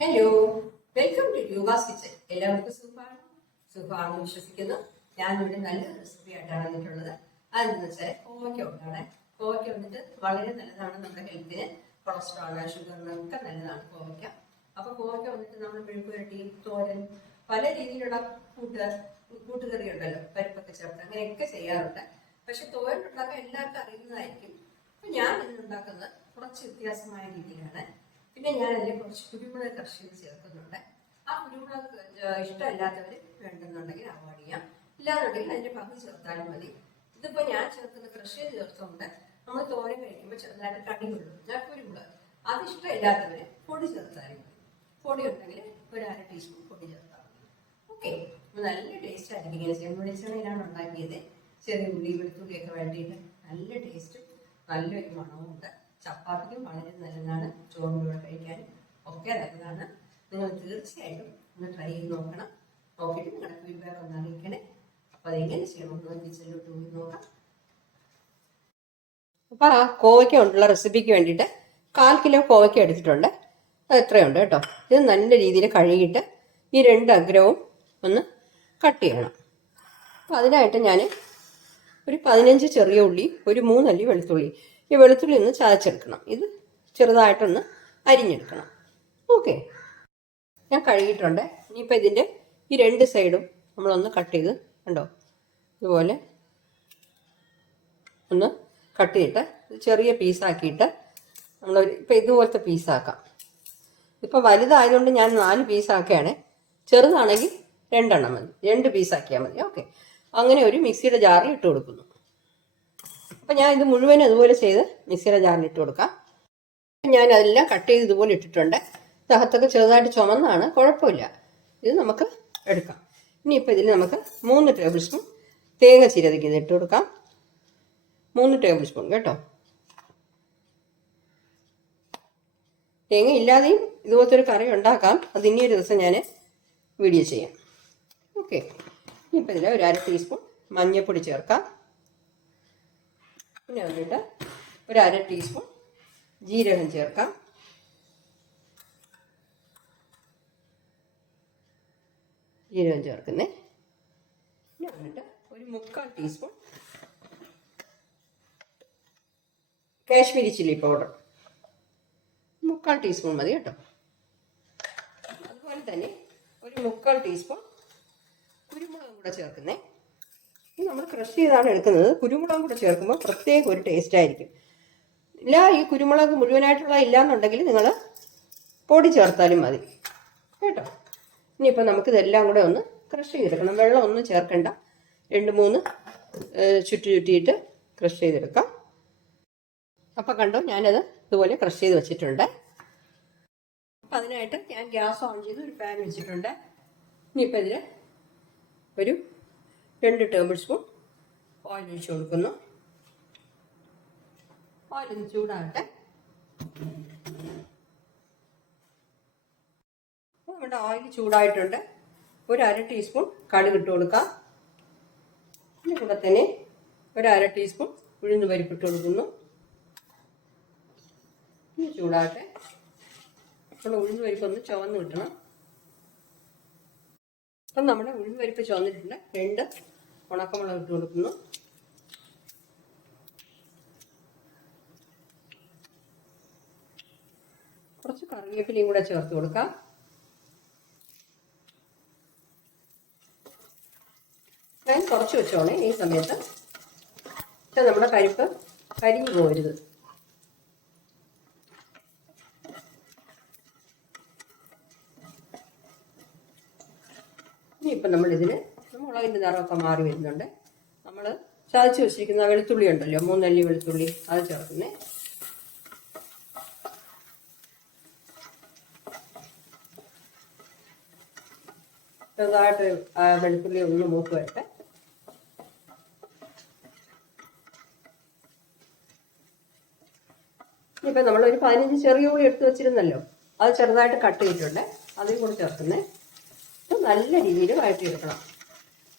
Hello welcome to Yoga's kitchen എല്ലാവർക്കും സുഖമാണ്? സുഖമാണെന്ന് വിശ്വസിക്കുന്നു. ഞാൻ ഇവിടെ നല്ലൊരു റെസിപ്പി ആയിട്ടാണ് വന്നിട്ടുള്ളത്. അതെന്ന് വെച്ചാൽ കോവയ്ക്ക ഉണ്ടാണ് കോവയ്ക്ക വന്നിട്ട് വളരെ നല്ലതാണ് നമ്മുടെ ഹെൽത്തിന് കൊളസ്ട്രോൾ ഷുഗറിനൊക്കെ നല്ലതാണ് കോവയ്ക്ക. അപ്പൊ കോവയ്ക്ക വന്നിട്ട് നമ്മൾ മെഴുക്കുരട്ടി തോരൻ പല രീതിയിലുള്ള കൂട്ട് കൂട്ടുകറി ഉണ്ടല്ലോ പരിപ്പൊക്കെ ചേർത്ത് അങ്ങനെയൊക്കെ ചെയ്യാറുണ്ട്. പക്ഷെ തോരൻ ഉണ്ടാക്കാൻ എല്ലാവർക്കും അറിയുന്നതായിരിക്കും. അപ്പൊ ഞാൻ ഇന്ന് ഉണ്ടാക്കുന്നത് കുറച്ച് വ്യത്യാസമായ രീതിയിലാണ്. പിന്നെ ഞാൻ അതിൽ കുറച്ച് കുരുമുളക് കർഷകർ ചേർക്കുന്നുണ്ട്. ആ കുരുമുളക് ഇഷ്ടമല്ലാത്തവർ വേണ്ടെന്നുണ്ടെങ്കിൽ അവോയ്ഡ് ചെയ്യാം. ഇല്ലാന്നുണ്ടെങ്കിൽ അതിന്റെ പകുതി ചേർത്താലും മതി. ഇതിപ്പോ ഞാൻ ചേർക്കുന്ന കൃഷി ചേർത്തുകൊണ്ട് നമ്മൾ തോരൻ കഴിക്കുമ്പോൾ ചെറുതായിട്ട് കടി കൊള്ളും. ഞാൻ കുരുമുളക്. അത് ഇഷ്ടമില്ലാത്തവർ പൊടി ചേർത്താലും മതി. പൊടി ഉണ്ടെങ്കിൽ ഒരു അര ടീസ്പൂൺ പൊടി ചേർത്താൽ മതി. ഓക്കെ നല്ല ടേസ്റ്റ് ആയിരിക്കും ഇങ്ങനെ ചെയ്യുമ്പോൾ വെളിച്ചെണ്ണയിലാണ് ഉണ്ടാക്കിയത്. ചെറിയ ഉള്ളി വെളുത്തുള്ളിയൊക്കെ വേണ്ടിയിട്ട് നല്ല ടേസ്റ്റും നല്ലൊരു മണവും ഉണ്ട് ചപ്പാത്തിക്കും വളരെ നല്ലതാണ്. ചോറിന്റെ കൂടെ കഴിക്കാനും ഒക്കെ നല്ലതാണ്. നിങ്ങൾ തീർച്ചയായിട്ടും ഒന്ന് ട്രൈ ചെയ്ത് നോക്കണം. നോക്കിയിട്ട് നിങ്ങളുടെ ഫീഡ്ബാക്ക് ഒന്ന് അറിയിക്കണേ. അപ്പോൾ അതെങ്ങനെ ചെയ്യണമെന്ന് കിച്ചണിലോട്ട് പോയി നോക്കാം. അപ്പോൾ ആ കോവയ്ക്ക കൊണ്ടുള്ള റെസിപ്പിക്ക് വേണ്ടിയിട്ട് കാൽ കിലോ കോവയ്ക്ക എടുത്തിട്ടുണ്ട്. അത് എത്രയുണ്ട് കേട്ടോ? ഇത് നല്ല രീതിയിൽ കഴുകിയിട്ട് ഈ രണ്ട് അഗ്രവും ഒന്ന് കട്ട് ചെയ്യണം. അപ്പോൾ അതിനായിട്ട് ഞാൻ ഒരു പതിനഞ്ച് ചെറിയ ഉള്ളി ഒരു മൂന്നല്ലി വെളുത്തുള്ളി ഈ വെളുത്തുള്ളി ഒന്ന് ചതച്ചെടുക്കണം. ഇത് ചെറുതായിട്ടൊന്ന് അരിഞ്ഞെടുക്കണം. ഓക്കെ ഞാൻ കഴുകിയിട്ടുണ്ട്. ഇനിയിപ്പോൾ ഇതിന്റെ ഈ രണ്ട് സൈഡും നമ്മളൊന്ന് കട്ട് ചെയ്ത് കണ്ടോ? ഇതുപോലെ ഒന്ന് കട്ട് ചെയ്തിട്ട് ചെറിയ പീസാക്കിയിട്ട് നമ്മൾ ഇപ്പം ഇതുപോലത്തെ പീസാക്കാം ഇപ്പോൾ വലുതായതുകൊണ്ട് ഞാൻ നാല് പീസാക്കുകയാണ് ചെറുതാണെങ്കിൽ രണ്ടെണ്ണം മതി. രണ്ട് പീസാക്കിയാൽ മതി. ഓക്കെ അങ്ങനെ ഒരു മിക്സിയുടെ ജാറിൽ ഇട്ട് കൊടുക്കുന്നു. അപ്പം ഞാൻ ഇത് മുഴുവനും അതുപോലെ ചെയ്ത് മിക്സിയുടെ ജാറിൽ ഇട്ട് കൊടുക്കാം. ഞാൻ അതെല്ലാം കട്ട് ചെയ്ത് ഇതുപോലെ ഇട്ടിട്ടുണ്ട്. ദഹത്തൊക്കെ ചെറുതായിട്ട് ചുമന്നാണ് കുഴപ്പമില്ല. ഇത് നമുക്ക് എടുക്കാം. ഇനി ഇനിയിപ്പോൾ ഇതിൽ നമുക്ക് മൂന്ന് ടേബിൾ സ്പൂൺ തേങ്ങ ചീരതയ്ക്ക് ഇത് ഇട്ട് കൊടുക്കാം. മൂന്ന് ടേബിൾ സ്പൂൺ കേട്ടോ. തേങ്ങ ഇല്ലാതെയും ഇതുപോലത്തെ ഒരു കറി ഉണ്ടാക്കാം. അത് ഇനി ഒരു ദിവസം ഞാൻ വീഡിയോ ചെയ്യാം. ഓക്കെ. ഇനിയിപ്പോൾ ഇതിൽ ഒരു അര ടീസ്പൂൺ മഞ്ഞൾപ്പൊടി ചേർക്കാം. പിന്നെ വന്നിട്ട് ഒരു അര ടീസ്പൂൺ ജീരകം ചേർക്കാം. ജീരകം ചേർക്കുന്നേ. പിന്നെ വന്നിട്ട് ഒരു മുക്കാൽ ടീസ്പൂൺ കാശ്മീരി ചില്ലി പൗഡർ. മുക്കാൽ ടീസ്പൂൺ മതി കേട്ടോ. അതുപോലെ തന്നെ ഒരു മുക്കാൽ ടീസ്പൂൺ കുരുമുളകും കൂടെ ചേർക്കുന്നേ. നമ്മൾ ക്രഷ് ചെയ്താണ് എടുക്കുന്നത്. കുരുമുളകും കൂടെ ചേർക്കുമ്പോൾ പ്രത്യേക ഒരു ടേസ്റ്റ് ആയിരിക്കും. ഇല്ല ഈ കുരുമുളക് മുഴുവനായിട്ടുള്ള ഇല്ലാന്നുണ്ടെങ്കിൽ നിങ്ങൾ പൊടി ചേർത്താലും മതി. കേട്ടോ? ഇനിയിപ്പോൾ നമുക്കിതെല്ലാം കൂടെ ഒന്ന് ക്രഷ് ചെയ്തെടുക്കണം. വെള്ളം ഒന്നും ചേർക്കണ്ട. രണ്ട് മൂന്ന് ചുറ്റി ചുറ്റിയിട്ട് ക്രഷ് ചെയ്തെടുക്കാം. അപ്പം കണ്ടോ ഞാനത് ഇതുപോലെ ക്രഷ് ചെയ്ത് വെച്ചിട്ടുണ്ട്. അപ്പം അതിനായിട്ട് ഞാൻ ഗ്യാസ് ഓൺ ചെയ്ത് ഒരു പാൻ വെച്ചിട്ടുണ്ട്. ഇനിയിപ്പോൾ ഇതിൽ ഒരു രണ്ട് ടേബിൾ സ്പൂൺ ഓയിൽ ഒഴിച്ച് കൊടുക്കുന്നു. ഓയിൽ ചൂടാകട്ടെ. നമ്മുടെ ഓയിൽ ചൂടായിട്ടുണ്ട്. ഒരു അര ടീസ്പൂൺ കടുക് ഇട്ട് കൊടുക്കാം. അതിന്റെ കൂടെ തന്നെ ഒരു അര ടീസ്പൂൺ ഉഴുന്ന് പരിപ്പിട്ട് കൊടുക്കുന്നു. ഇനി ചൂടാകട്ടെ. നമ്മൾ ഉഴുന്ന് പരിപ്പ് ഒന്ന് ചുവന്ന് കിട്ടണം. അപ്പം നമ്മുടെ ഉഴുന്ന് പരിപ്പ് ചുവന്നിട്ടുണ്ട്. രണ്ട് ഉണക്കമുളക് ഇട്ട് കൊടുക്കുന്നു കുറച്ച് കറിവേപ്പിലയും കൂടെ ചേർത്ത് കൊടുക്കാം. ഞാൻ കുറച്ച് വെച്ചോണേ ഈ സമയത്ത്. പക്ഷെ നമ്മുടെ പരിപ്പ് കരിഞ്ഞു പോരുത്. ഇനിയിപ്പം മുളകിന്റെ നിറമൊക്കെ മാറി വരുന്നുണ്ട്. നമ്മൾ ചതച്ച് വെച്ചിരിക്കുന്ന വെളുത്തുള്ളി ഉണ്ടല്ലോ മൂന്നല്ലി വെളുത്തുള്ളി അത് ചേർക്കുന്നേ. ചെറുതായിട്ട് വെളുത്തുള്ളി ഒന്ന് മൂക്ക് വരട്ടെ. നമ്മൾ ഒരു പതിനഞ്ച് ചെറിയ ഉള്ളി എടുത്തു വെച്ചിരുന്നല്ലോ അത് ചെറുതായിട്ട് കട്ട് ചെയ്തിട്ടുണ്ട് അതിൽ കൂടി ചേർക്കുന്നേ. നല്ല രീതിയിൽ വഴറ്റിയെടുക്കണം.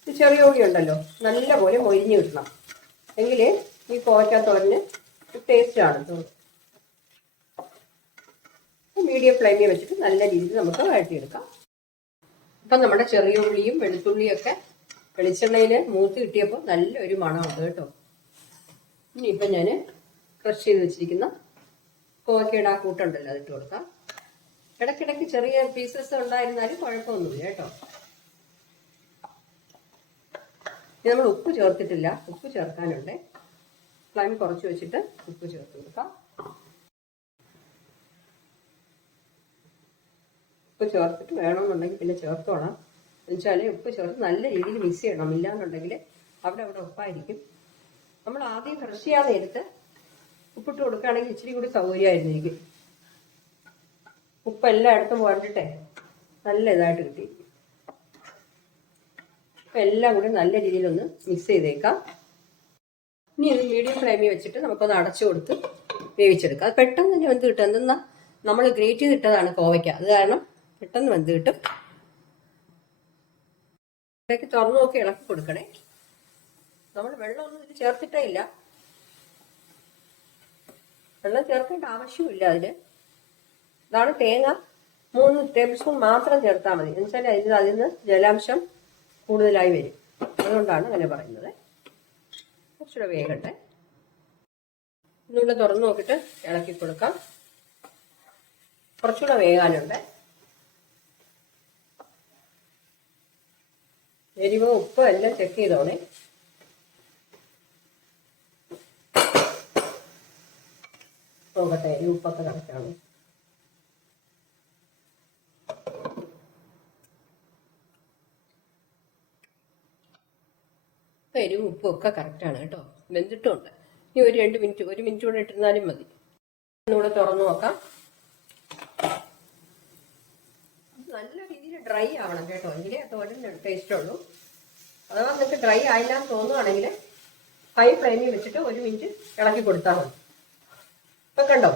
ഈ ചെറിയ ഉള്ളി ഉണ്ടല്ലോ. നല്ല പോലെ മൊരിഞ്ഞ് കിട്ടണം. എങ്കിലേ ഈ കോവയ്ക്ക തോരന് ടേസ്റ്റ് ആണ് തോന്നും മീഡിയം ഫ്ലെയിമിൽ വെച്ചിട്ട് നല്ല രീതിയിൽ നമുക്ക് വഴറ്റിയെടുക്കാം. ഇപ്പം നമ്മുടെ ചെറിയ ഉള്ളിയും വെളുത്തുള്ളിയും ഒക്കെ വെളിച്ചെണ്ണയിൽ മൂത്ത് കിട്ടിയപ്പോൾ നല്ല നല്ലൊരു മണമുണ്ട് കേട്ടോ. ഇനിയിപ്പം ഞാൻ ക്രഷ് ചെയ്ത് വെച്ചിരിക്കുന്ന കോവക്കയുടെ ആ കൂട്ടുണ്ടല്ലോ അതിട്ട് കൊടുക്കാം. ഇടയ്ക്കിടയ്ക്ക് ചെറിയ പീസസ് ഉണ്ടായിരുന്നാലും കുഴപ്പമൊന്നുമില്ല കേട്ടോ. ഇത് നമ്മൾ ഉപ്പ് ചേർത്തിട്ടില്ല. ഉപ്പ് ചേർക്കാനുണ്ട്. ഫ്ലെയിം കുറച്ച് വെച്ചിട്ട് ഉപ്പ് ചേർത്ത് കൊടുക്കാം. ഉപ്പ് ചേർത്തിട്ട് വേണമെന്നുണ്ടെങ്കിൽ പിന്നെ ചേർത്തോണം. എന്നുവെച്ചാൽ ഉപ്പ് ചേർത്ത് നല്ല രീതിയിൽ മിക്സ് ചെയ്യണം. ഇല്ലാന്നുണ്ടെങ്കിൽ അവിടെ അവിടെ ഉപ്പായിരിക്കും. നമ്മൾ ആദ്യം ഫ്രഷ് ചെയ്യാതെ എടുത്ത് ഉപ്പിട്ട് കൊടുക്കുകയാണെങ്കിൽ ഇച്ചിരി കൂടി സൗകര്യമായിരുന്നു എനിക്ക് ഉപ്പ് എല്ലായിടത്തും പോരട്ടെ നല്ല ഇതായിട്ട് കിട്ടി. അപ്പം എല്ലാം കൂടി നല്ല രീതിയിൽ ഒന്ന് മിക്സ് ചെയ്തേക്കാം. ഇനി ഇത് മീഡിയം ഫ്ലെയിമിൽ വെച്ചിട്ട് നമുക്കൊന്ന് അടച്ചു കൊടുത്ത് വേവിച്ചെടുക്കാം. അത് പെട്ടെന്ന് തന്നെ വെന്ത് കിട്ടും. എന്തെന്നാ? നമ്മൾ ഗ്രേറ്റ് ചെയ്തിട്ടതാണ് കോവയ്ക്ക. അത് കാരണം പെട്ടെന്ന് വെന്ത് കിട്ടും. ഇടയ്ക്ക് തുറന്നു നോക്കി ഇളക്കി കൊടുക്കണേ. നമ്മൾ വെള്ളമൊന്നും ഇതിൽ ചേർത്തിട്ടേ ഇല്ല. വെള്ളം ചേർക്കേണ്ട ആവശ്യമില്ല അതിന് ഇതാണ് തേങ്ങ. മൂന്ന് ടേബിൾ സ്പൂൺ മാത്രം ചേർത്താൽ മതി. എന്നുവെച്ചാൽ അതിന് അതിൽ നിന്ന് ജലാംശം കൂടുതലായി വരും. അതുകൊണ്ടാണ് അങ്ങനെ പറയുന്നത്. കുറച്ചുകൂടെ വേഗട്ടെ. ഒന്നുകൂടെ തുറന്നു നോക്കിയിട്ട് ഇളക്കി കൊടുക്കാം. കുറച്ചുകൂടെ വേകാനുണ്ട്. എരിവ് ഉപ്പ് എല്ലാം ചെക്ക് ചെയ്തോണേ. നോക്കട്ടെ എരിവ് ഉപ്പൊക്കെ എരിവും ഉപ്പും ഒക്കെ കറക്റ്റാണ് കേട്ടോ. വെന്തിട്ടുണ്ട്. ഇനി ഒരു രണ്ട് മിനിറ്റ് ഒരു മിനിറ്റ് കൂടെ ഇട്ടിരുന്നാലും മതി. ഒന്നുകൂടെ തുറന്നു നോക്കാം. നല്ല രീതിയിൽ ഡ്രൈ ആവണം കേട്ടോ. എങ്കിലേ തോരന് ടേസ്റ്റ് ഉള്ളൂ. അഥവാ നിങ്ങൾക്ക് ഡ്രൈ ആയില്ല എന്ന് തോന്നുവാണെങ്കിൽ ഹൈ ഫ്ലെയിമിൽ വെച്ചിട്ട് ഒരു മിനിറ്റ് ഇളക്കി കൊടുത്താൽ മതി. ഇപ്പം കണ്ടോ?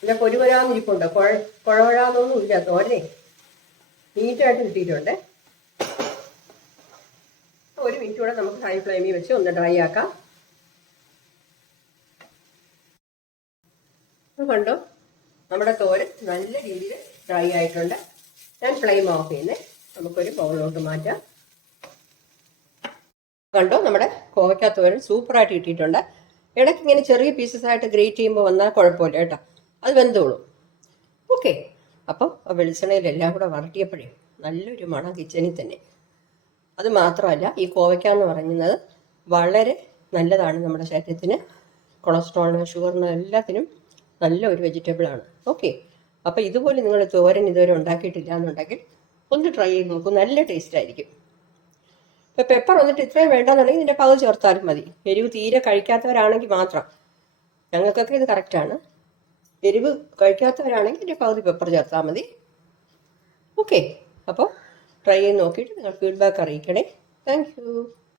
പിന്നെ പൊരുപൊരാന്നിരിപ്പുണ്ട് കുഴ കുഴവഴാന്നൊന്നും ഇല്ല തോരനെ. നീറ്റായിട്ട് കിട്ടിയിട്ടുണ്ട്. മിനിറ്റ് നമുക്ക് ഹൈ ഫ്ലെയിമിൽ വെച്ച് ഒന്ന് ഡ്രൈ ആക്കാം. കണ്ടോ? നമ്മുടെ തോരൻ നല്ല രീതിയിൽ ഡ്രൈ ആയിട്ടുണ്ട്. ഞാൻ ഫ്ലെയിം ഓഫ് ചെയ്യുന്നേ. നമുക്കൊരു ബൗളിലോട്ട് മാറ്റാം. കണ്ടോ? നമ്മുടെ കോവയ്ക്ക തോരൻ സൂപ്പറായിട്ട് കിട്ടിയിട്ടുണ്ട്. ഇടയ്ക്ക് ഇങ്ങനെ ചെറിയ പീസസ് ആയിട്ട് ഗ്രേറ്റ് ചെയ്യുമ്പോൾ വന്നാൽ കുഴപ്പമില്ല കേട്ടോ. അത് വെന്തോളും. ഓക്കെ അപ്പം ആ വെളിച്ചെണ്ണയിലെല്ലാം കൂടെ വരട്ടിയപ്പോഴേ നല്ലൊരു മണം കിച്ചണിൽ തന്നെ. അത് മാത്രമല്ല ഈ കോവയ്ക്ക എന്ന് പറയുന്നത് വളരെ നല്ലതാണ് നമ്മുടെ ശരീരത്തിന്. കൊളസ്ട്രോളിന് ഷുഗറിന് എല്ലാത്തിനും നല്ല ഒരു വെജിറ്റബിൾ ആണ്. ഓക്കെ അപ്പോൾ ഇതുപോലെ നിങ്ങൾ തോരൻ ഇതുവരെ ഉണ്ടാക്കിയിട്ടില്ല എന്നുണ്ടെങ്കിൽ ഒന്ന് ട്രൈ ചെയ്ത് നോക്കൂ. നല്ല ടേസ്റ്റ് ആയിരിക്കും. ഇപ്പം പെപ്പർ വന്നിട്ട് ഇത്രയും വേണ്ടെന്നുണ്ടെങ്കിൽ ഇതിന്റെ പകുതി ചേർത്താലും മതി. എരിവ് തീരെ കഴിക്കാത്തവരാണെങ്കിൽ മാത്രം. ഞങ്ങൾക്കൊക്കെ ഇത് കറക്റ്റാണ് എരിവ് കഴിക്കാത്തവരാണെങ്കിൽ ഇതിന്റെ പകുതി പെപ്പർ ചേർത്താൽ മതി. ഓക്കെ അപ്പോൾ ട്രൈ ചെയ്ത് നോക്കിയിട്ട് നിങ്ങൾ ഫീഡ്ബാക്ക് അറിയിക്കണേ. താങ്ക്